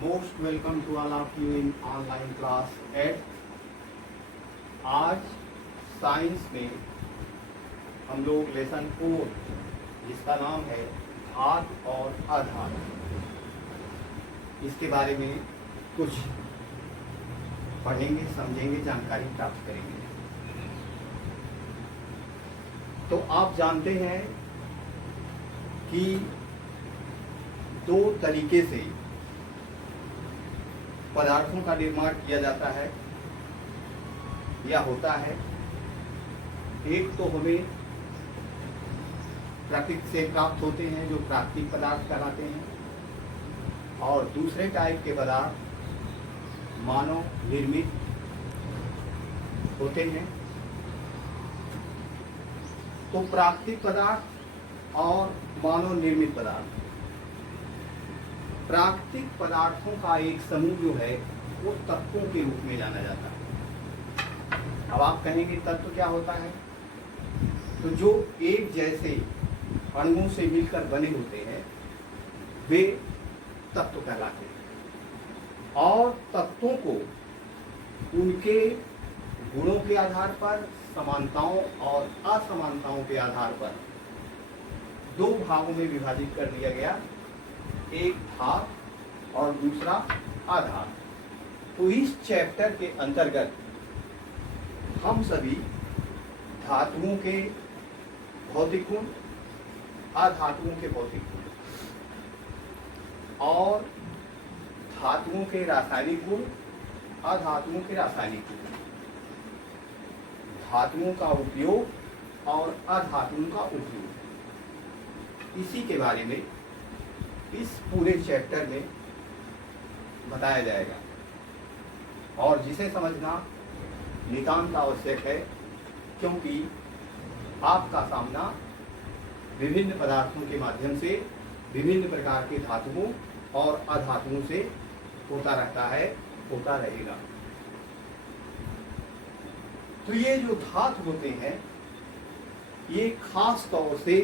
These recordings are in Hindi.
Most welcome to all of you in online class 8। आज साइंस में हम लोग लेसन 4 जिसका नाम है धात और अधात, इसके बारे में कुछ पढ़ेंगे, समझेंगे, जानकारी प्राप्त करेंगे। तो आप जानते हैं कि दो तरीके से पदार्थों का निर्माण किया जाता है या होता है। एक तो हमें प्रकृति से प्राप्त होते हैं जो प्राकृतिक पदार्थ कहलाते हैं, और दूसरे टाइप के पदार्थ मानव निर्मित होते हैं। तो प्राकृतिक पदार्थ और मानव निर्मित पदार्थ, प्राकृतिक पदार्थों का एक समूह जो है वो तत्वों के रूप में जाना जाता है। अब आप कहेंगे तत्व क्या होता है? तो जो एक जैसे अणुओं से मिलकर बने होते हैं वे तत्व कहलाते हैं, और तत्वों को उनके गुणों के आधार पर, समानताओं और असमानताओं के आधार पर दो भागों में विभाजित कर दिया गया, एक धात और दूसरा अधात। तो इस चैप्टर के अंतर्गत हम सभी धातुओं के भौतिक गुण, अधातुओं के भौतिक गुण और धातुओं के रासायनिक गुण, अधातुओं के रासायनिक गुण, धातुओं का उपयोग और अधातुओं का उपयोग, इसी के बारे में इस पूरे चैप्टर में बताया जाएगा, और जिसे समझना नितांत आवश्यक है, क्योंकि आपका सामना विभिन्न पदार्थों के माध्यम से विभिन्न प्रकार के धातुओं और अधातुओं से होता रहता है, होता रहेगा। तो ये जो धातु होते हैं ये खास तौर से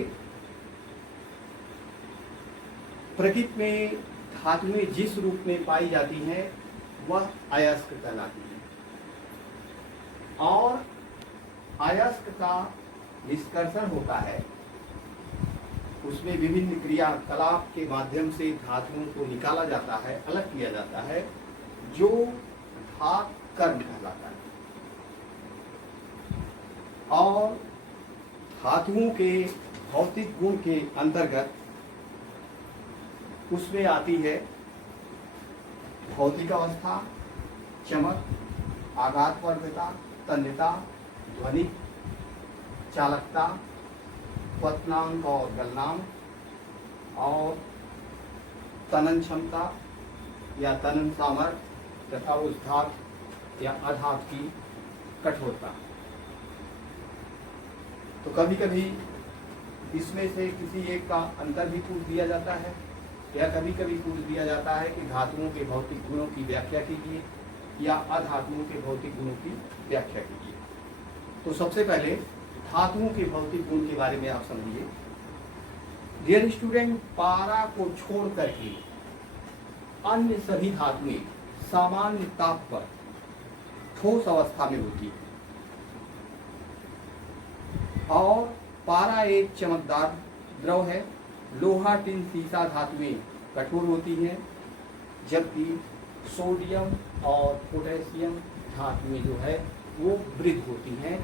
प्रकृति में धातुएं जिस रूप में पाई जाती हैं वह अयस्क कहलाती है, और अयस्क का निष्कर्षण होता है, उसमें विभिन्न क्रियाकलाप के माध्यम से धातुओं को निकाला जाता है, अलग किया जाता है, जो धात कर्म कहलाता है। और धातुओं के भौतिक गुण के अंतर्गत उसमें आती है भौतिक अवस्था, चमक, आघातवर्धकता, तन्यता, ध्वनिक, चालकता, पतनांक और गलनांक, और तनन क्षमता या तनन सामर्थ्य तथा उस धात या अधात की कठोरता। तो कभी कभी इसमें से किसी एक का अंतर भी पूछ दिया जाता है, या कभी कभी पूछ दिया जाता है कि धातुओं के भौतिक गुणों की व्याख्या कीजिए या अधातुओं के भौतिक गुणों की व्याख्या कीजिए। तो सबसे पहले धातुओं के भौतिक गुण के बारे में आप समझिए। डियर स्टूडेंट, पारा को छोड़ करके अन्य सभी धातुएं सामान्य ताप पर ठोस अवस्था में होती है, और पारा एक चमकदार द्रव है। लोहा, टिन, सीसा धातुएं कठोर होती हैं, जबकि सोडियम और पोटेशियम धातुएं जो है वो मृद होती हैं,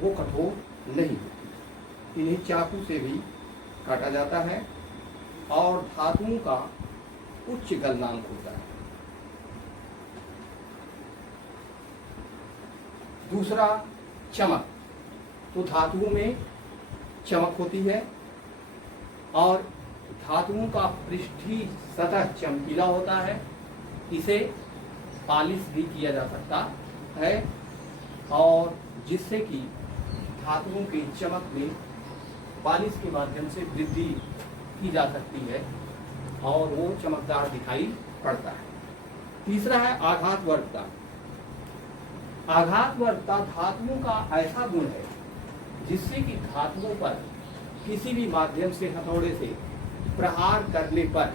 वो कठोर नहीं होती। इन्हें चाकू से भी काटा जाता है, और धातुओं का उच्च गलनांक होता है। दूसरा, चमक। तो धातुओं में चमक होती है, और धातुओं का पृष्ठीय सतह चमकीला होता है, इसे पालिश भी किया जा सकता है, और जिससे कि धातुओं की चमक में पालिश के माध्यम से वृद्धि की जा सकती है और वो चमकदार दिखाई पड़ता है। तीसरा है आघातवर्धकता। आघातवर्धकता धातुओं का ऐसा गुण है जिससे कि धातुओं पर किसी भी माध्यम से हथौड़े से प्रहार करने पर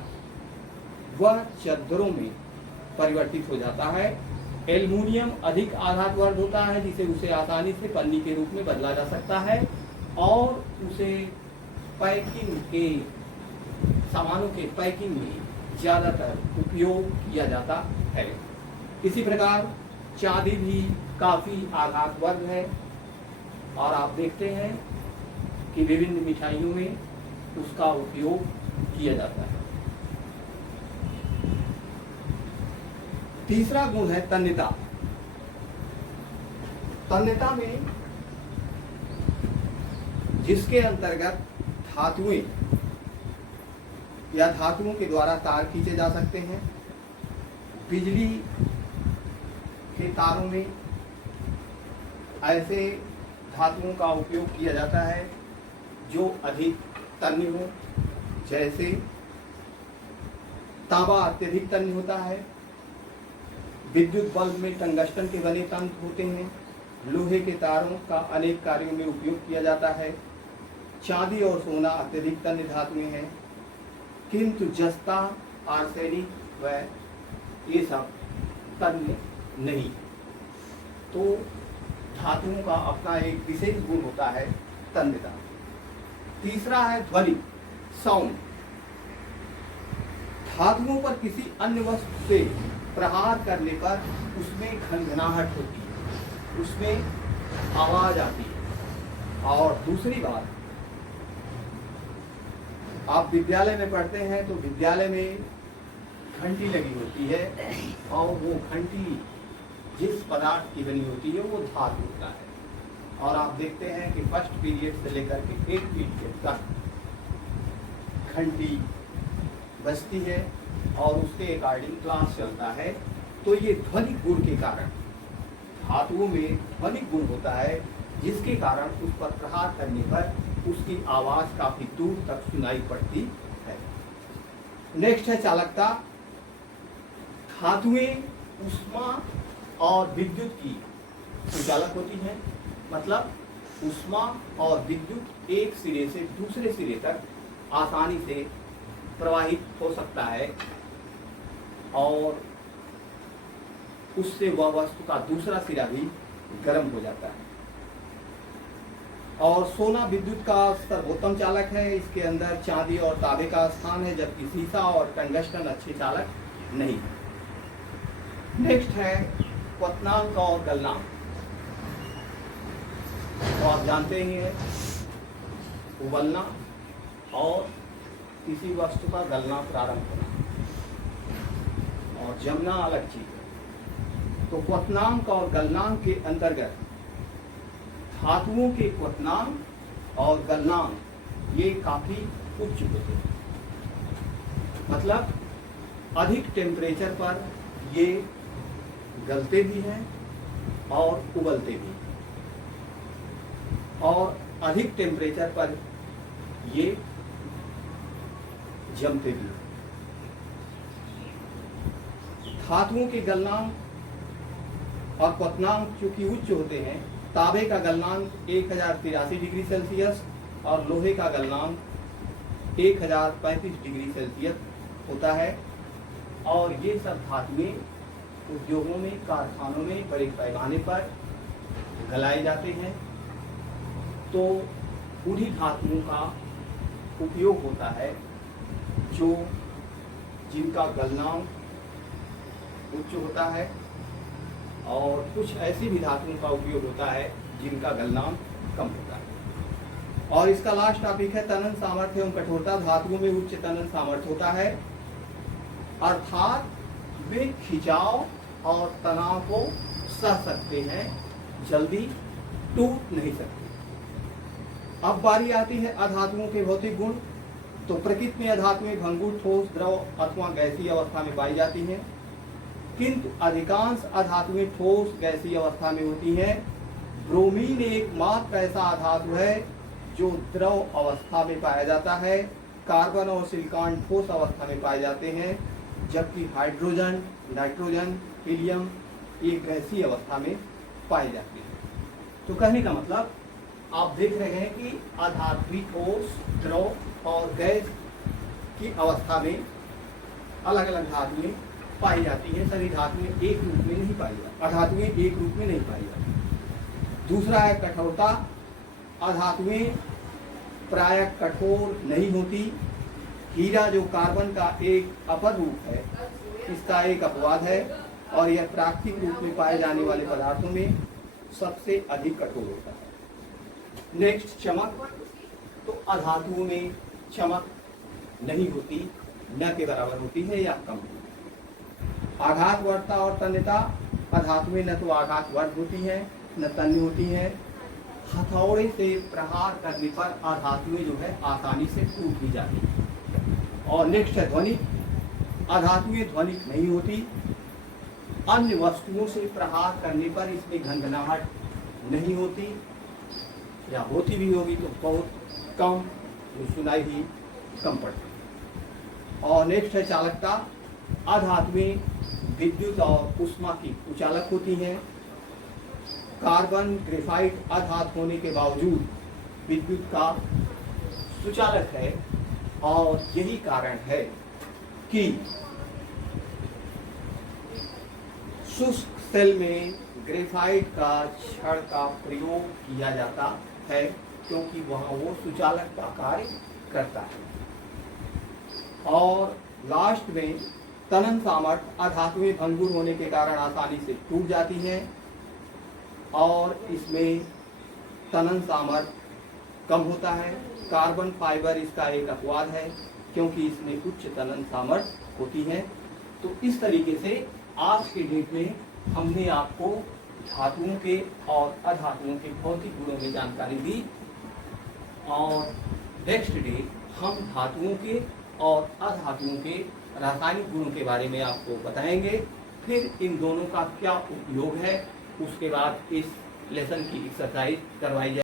वह चद्दरों में परिवर्तित हो जाता है। एल्युमिनियम अधिक आघातवर्ध होता है, जिसे उसे आसानी से पन्नी के रूप में बदला जा सकता है और उसे पैकिंग के सामानों के पैकिंग में ज़्यादातर उपयोग किया जाता है। इसी प्रकार चांदी भी काफ़ी आघातवर्ध है और आप देखते हैं कि विभिन्न मिठाइयों में उसका उपयोग किया जाता है। तीसरा गुण है तन्यता। तन्यता में जिसके अंतर्गत धातुएं या धातुओं के द्वारा तार खींचे जा सकते हैं। बिजली के तारों में ऐसे धातुओं का उपयोग किया जाता है जो अधिक तन्य हो, जैसे तांबा अत्यधिक तन्य होता है। विद्युत बल्ब में टंगस्टन के बने तंतु होते हैं। लोहे के तारों का अनेक कार्यों में उपयोग किया जाता है। चांदी और सोना अत्यधिक तन्य धातुएं हैं, किंतु जस्ता, आर्सेनिक व ये सब तन्य नहीं। तो धातुओं का अपना एक विशेष गुण होता है तन्यता। तीसरा है ध्वनि, साउंड। धातुओं पर किसी अन्य वस्तु से प्रहार करने पर उसमें घनघनाहट होती है, उसमें आवाज आती है। और दूसरी बात, आप विद्यालय में पढ़ते हैं तो विद्यालय में घंटी लगी होती है और वो घंटी जिस पदार्थ की बनी होती है वो धातु होता है। और आप देखते हैं कि फर्स्ट पीरियड से लेकर के 8 पीरियड तक घंटी बजती है और उसके अकॉर्डिंग क्लास चलता है। तो ये ध्वनि गुण के कारण, धातुओं में ध्वनि गुण होता है जिसके कारण उस पर प्रहार करने पर उसकी आवाज काफी दूर तक सुनाई पड़ती है। नेक्स्ट है चालकता। धातुएं ऊष्मा और विद्युत की सुचालक होती हैं, मतलब ऊष्मा और विद्युत एक सिरे से दूसरे सिरे तक आसानी से प्रवाहित हो सकता है और उससे वह वस्तु का दूसरा सिरा भी गर्म हो जाता है। और सोना विद्युत का सर्वोत्तम चालक है। इसके अंदर चांदी और तांबे का स्थान है, जबकि सीसा और टंगस्टन अच्छे चालक नहीं है। नेक्स्ट है क्वथनांक और गलनांक। तो आप जानते ही हैं, उबलना और किसी वस्तु का गलना प्रारंभ होना और जमना अलग चीज है। तो क्वथनांक और गलनांक के अंतर्गत धातुओं के क्वथनांक और गलनांक ये काफी उच्च होते हैं, मतलब अधिक टेम्परेचर पर ये गलते भी हैं और उबलते भी, और अधिक टेम्परेचर पर ये जमते भी। धातुओं के गलनांक और क्वथनांक चूंकि उच्च होते हैं, तांबे का गलनांक 1083 डिग्री सेल्सियस और लोहे का गलनांक 1035 डिग्री सेल्सियस होता है। और ये सब धातुएं उद्योगों में, कारखानों में बड़े पैमाने पर गलाए जाते हैं। तो उन्हीं धातुओं का उपयोग होता है जो जिनका गलनांक उच्च होता है, और कुछ ऐसी भी धातुओं का उपयोग होता है जिनका गलनांक कम होता है। और इसका लास्ट टॉपिक है तनन सामर्थ्य एवं कठोरता। धातुओं में उच्च तनन सामर्थ्य होता है, अर्थात वे खिंचाव और तनाव को सह सकते हैं, जल्दी टूट नहीं सकते। अब बारी आती है अधातुओं के भौतिक गुण। तो प्रकृति में अधातुएं भंगुर, ठोस, द्रव अथवा गैसीय अवस्था में पाई जाती हैं, किंतु अधिकांश अधातुएं ठोस गैसीय अवस्था में होती हैं। ब्रोमीन एकमात्र ऐसा अधातु है जो द्रव अवस्था में पाया जाता है। कार्बन और सिलिकॉन ठोस अवस्था में पाए जाते हैं, जबकि हाइड्रोजन, नाइट्रोजन, हीलियम ये गैसीय अवस्था में पाए जाते हैं। तो कहने का मतलब आप देख रहे हैं कि अधातु ठोस, द्रव और गैस की अवस्था में अलग अलग धातुएं पाई जाती हैं, सभी धातुएं एक रूप में नहीं पाई जाती, अधातुएं एक रूप में नहीं पाई जाती। दूसरा है कठोरता, अधातुएं प्रायः कठोर नहीं होती। हीरा जो कार्बन का एक अपर रूप है, इसका एक अपवाद है और यह प्राकृतिक रूप में पाए जाने वाले पदार्थों में सबसे अधिक कठोर होता है। नेक्स्ट, चमक। तो अधातुओं में चमक नहीं होती, न के बराबर होती है या कम होती है। आघातवर्ता और तन्यता, अधातुएं न तो आघातवर्त होती हैं न तन्य होती हैं। हथौड़े से प्रहार करने पर अधातुएं जो है आसानी से टूट भी जाती हैं। और नेक्स्ट है ध्वनिक, अधातुएं ध्वनिक नहीं होती। अन्य वस्तुओं से प्रहार करने पर इसमें घनघनाहट नहीं होती, या होती भी होगी तो बहुत कम, सुनाई ही कम पड़ती। और नेक्स्ट है चालकता, अधातुएं विद्युत और ऊष्मा की कुचालक होती हैं। कार्बन ग्रेफाइट अधातु होने के बावजूद विद्युत का सुचालक है और यही कारण है कि शुष्क सेल में ग्रेफाइट का छड़ का प्रयोग किया जाता है, क्योंकि वहां वो सुचालक का कार्य करता है। और लास्ट में तनन सामर्थ्य, अधातुएं भंगुर होने के कारण आसानी से टूट जाती हैं और इसमें तनन सामर्थ्य कम होता है। कार्बन फाइबर इसका एक अपवाद है, क्योंकि इसमें उच्च तनन सामर्थ्य होती है। तो इस तरीके से आज के डेट में हमने आपको धातुओं के और अधातुओं के भौतिक गुणों में जानकारी दी, और नेक्स्ट डे हम धातुओं के और अधातुओं के रासायनिक गुणों के बारे में आपको बताएंगे। फिर इन दोनों का क्या उपयोग है, उसके बाद इस लेसन की एक्सरसाइज करवाई जाए।